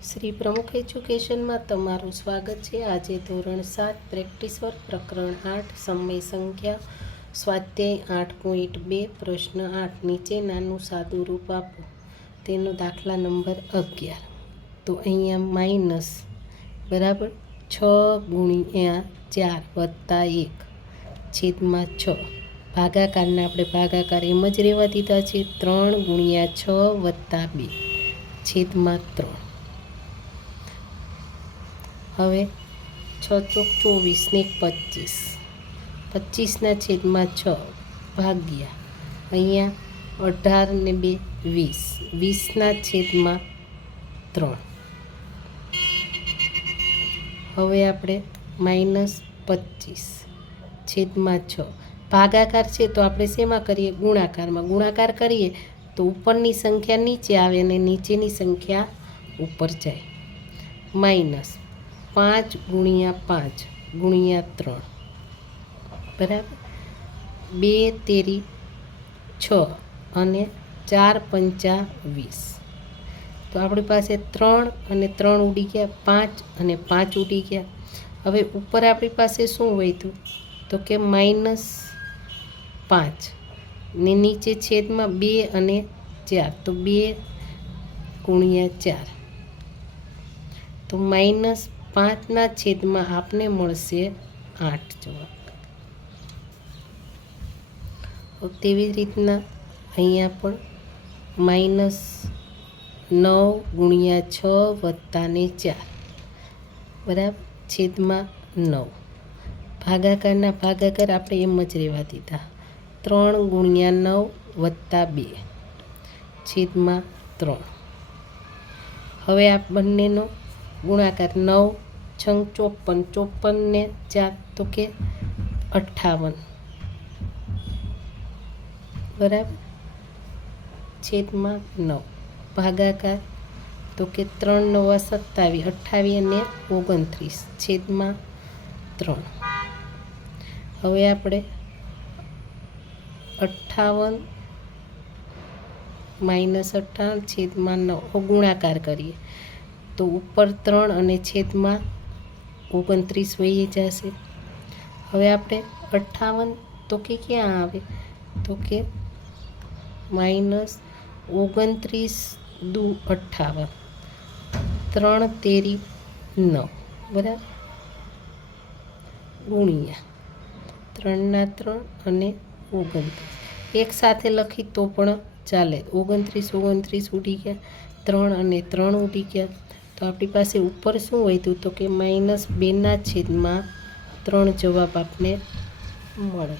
શ્રી પ્રમુખ એજ્યુકેશનમાં તમારું સ્વાગત છે। આજે ધોરણ 7 પ્રેક્ટિસ વર્ક પ્રકરણ 8 સમય સંખ્યા સ્વાધ્યાય 8.2 પ્રશ્ન 8 નીચેનાનું સાદું રૂપ આપો। તેનો દાખલા નંબર 11। તો અહીંયા માઇનસ બરાબર 6 ગુણ્યા 4 વત્તા 1 છેદમાં 6 ભાગાકારના આપણે ભાગાકાર એમ જ રહેવા દીધા છે। 3 ગુણ્યા 6 વત્તા 2 છેદમાં 3। હવે 6 ચોક 24 ને 25 25ના છેદમાં 6 ભાગ્યા અહીંયા 18 ને 2 20 20ના છેદમાં 3। હવે આપણે માઇનસ 25 છેદમાં 6 ભાગાકાર છે તો આપણે શેમાં કરીએ? ગુણાકારમાં। ગુણાકાર કરીએ તો ઉપરની સંખ્યા નીચે આવે અને નીચેની સંખ્યા ઉપર જાય। માઇનસ 5 ગુણ્યા 5 ગુણ્યા 3 બરાબર 2 તેરી 6 અને 4 પંચા 20। તો આપણી પાસે 3 અને 3 ઉડી ગયા, 5 અને 5 ઉડી ગયા। હવે ઉપર આપણી પાસે શું વધ્યું? તો કે માઇનસ 5 ને નીચે છેદમાં 2 અને 4 તો 2 ગુણ્યા 4 તો માઇનસ 5ના છેદમાં આપને મળશે 8 જવાબ। તેવી જ રીતના અહીંયા પણ માઇનસ 9 ગુણ્યા 6 વત્તા ને 4 બરાબર છેદમાં 9 ભાગાકારના ભાગાકાર આપણે એમ જ રહેવા દીધા। 3 ગુણ્યા 9 વત્તા 2 છેદમાં 3। હવે આ બંનેનો ગુણાકાર 9 6 54 54 ને 4 તો કે 58 બરાબર છેદમાં 9 ભાગાકાર તો કે 3 9 27 28 અને 29 છેદમાં 3। હવે આપણે 58 માઇનસ 58 છેદમાં 9 ગુણાકાર કરીએ તો ઉપર 3 અને છેદમાં 29 વહી જશે। હવે આપણે 58 તો કે ક્યાં આવે? તો કે માઇનસ 29 દુ 58 3 તેરી 9 બરાબર ગુણ્યા 3 ના 3 અને 29 એક સાથે લખી તો પણ ચાલે। 29 29 ઉડી ગયા, 3 અને 3 ઉડી ગયા। તો આપણી પાસે ઉપર શું વધ્યું? તો કે માઇનસ 2ના છેદમાં 3 જવાબ આપને મળે।